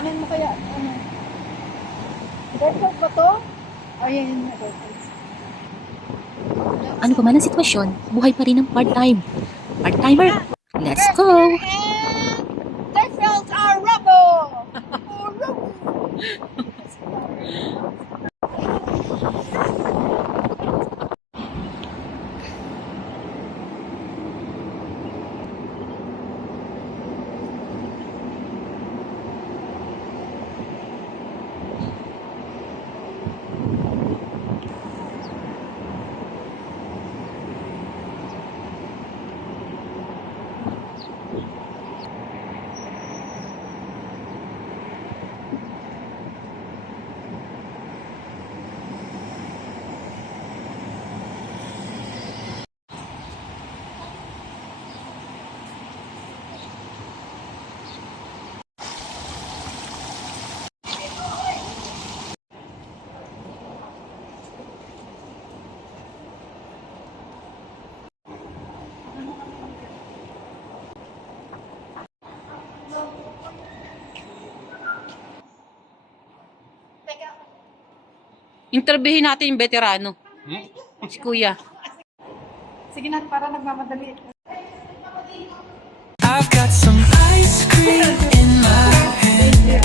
Ano mo kaya? Ano? Airport ba to? Ayun, airport. Ano pa man ang sitwasyon, buhay pa rin ang part-time. Part-timer, let's go! They felt our rubble! Interviewin natin yung veterano. Si Kuya. Sige na, para nagmamadali. I've got some ice cream in my hand,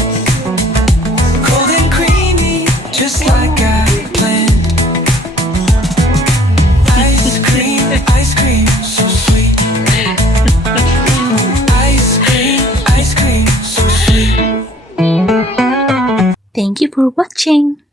cold and creamy, just like I planned. Ice cream, so sweet. Ice cream, so sweet. Thank you for watching!